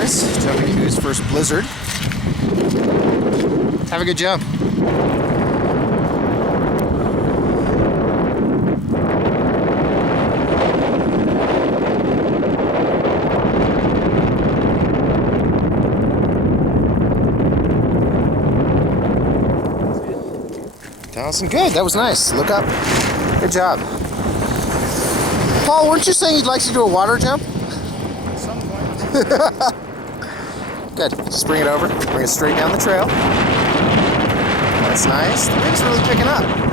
Chris, jumping into his first blizzard. Have a good jump. Allison, good. That was nice. Look up. Good job. Paul, weren't you saying you'd like to do a water jump? At some point. Good. Just bring it over. Bring it straight down the trail. That's nice. The wind's really picking up.